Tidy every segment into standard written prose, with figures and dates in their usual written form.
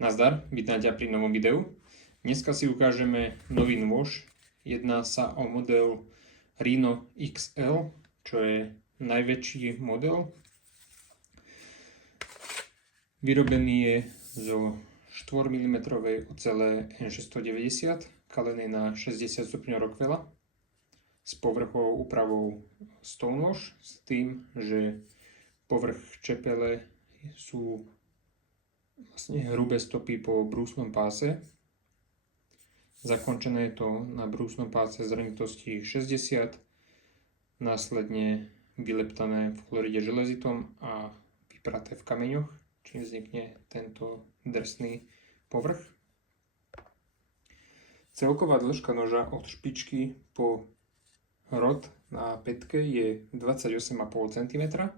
Nazdar, vítam ťa pri novom videu. Dneska si ukážeme nový nôž. Jedná sa o model Rhino XL, čo je najväčší model. Vyrobený je zo 4 mm ocele N690, kalenej na 60 stupňov Rockwella, s povrchovou úpravou stonewash, s tým, že povrch čepele sú vlastne hrubé stopy po brúsnom páse. Zakončené je to na brúsnom páse zranitosti 60, následne vyleptané v chloride železitom a vypraté v kameňoch, čím vznikne tento drsný povrch. Celková dĺžka noža od špičky po rod na pätke je 28,5 cm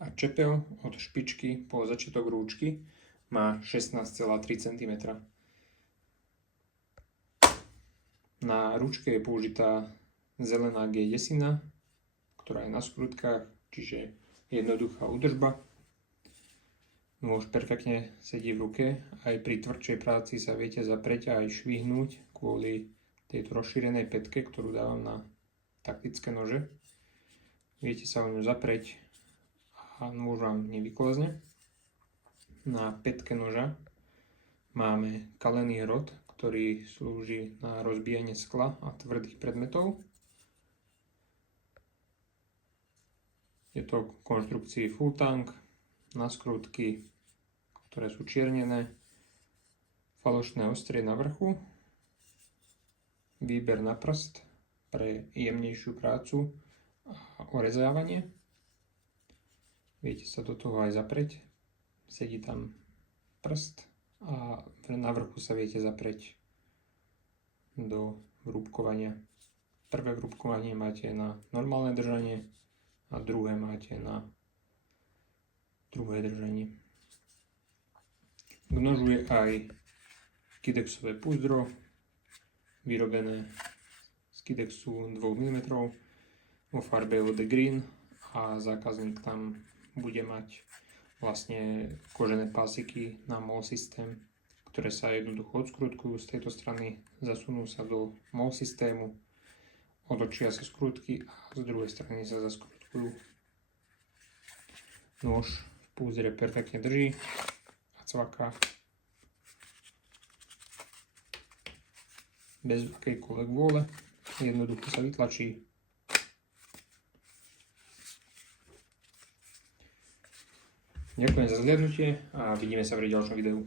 a čepel od špičky po začiatok rúčky má 16,3 cm. Na ručke je použitá zelená G10, ktorá je na skrutkách, čiže jednoduchá údržba. Nôž perfektne sedí v ruke, aj pri tvrdšej práci sa viete zaprieť a aj švihnúť kvôli tejto rozšírenej pätke, ktorú dávam na taktické nože. Viete sa o ňu zaprieť a nôž vám nevyklzne. Na pätke noža máme kalený rod, ktorý slúži na rozbíjanie skla a tvrdých predmetov. Je to v konštrukcii full tank, na skrutky, ktoré sú čiernené, falošné ostrie na vrchu, výber na prst pre jemnejšiu prácu a orezávanie. Viete sa do toho aj zaprieť. Sedí tam prst a na vrchu sa viete zaprieť do vrúbkovania. Prvé vrúbkovanie máte na normálne držanie a druhé máte na druhé držanie. K nožu je aj kidexové púzdro, vyrobené z kidexu 2 mm vo farbe OD Green a zákazník tam bude mať vlastne kožené pásiky na MOL systém, ktoré sa jednoducho odskrutkujú z tejto strany, zasunú sa do MOL systému, otočia sa skrutky a z druhej strany sa zaskrutkujú. Nôž v púzdre perfektne drží a cvaká bez akejkoľvek vôle, jednoducho sa vytlačí. Ďakujem za zhliadnutie a vidíme sa pri ďalšom videu.